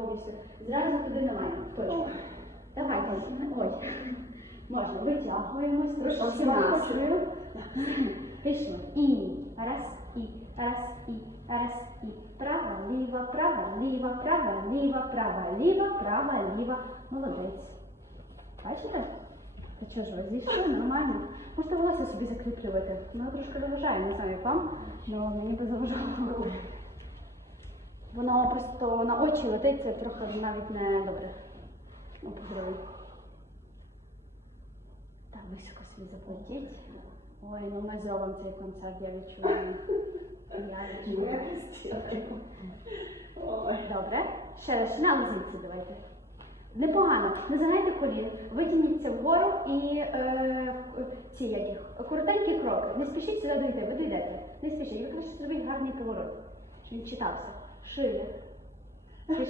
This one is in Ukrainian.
повністю. Зразу туди на мене. Точно. Давайте. Ой. Можна. Витягуємось. Трошки сімнадцятою. Пішло. І. Раз, і. Раз, і. Раз, і. Права, ліва, права, ліва, права, ліва, права, ліва, права, ліва. Молодець. Бачите? Та чого ж ви зійшли? Нормально. Можете волосся собі закріплювати. Воно трошки заважає, не знаю як вам, але мені би заважало. Воно просто на очі летить, це трохи навіть не добре. Ну, подивись. Так, високо собі заплатіть. Ой, ну ми зробимо цей концерт, я відчуваю. Я відчуваю. Добре. Ще раз, на лозинці давайте. Непогано. Не загайте колін, витягніться вгору і е, ці як їх, коротенькі кроки. Не спішіть сюди дойти, ви дійдете. Не спішіть, ви краще зробіть гарний поворот, він читався. 是的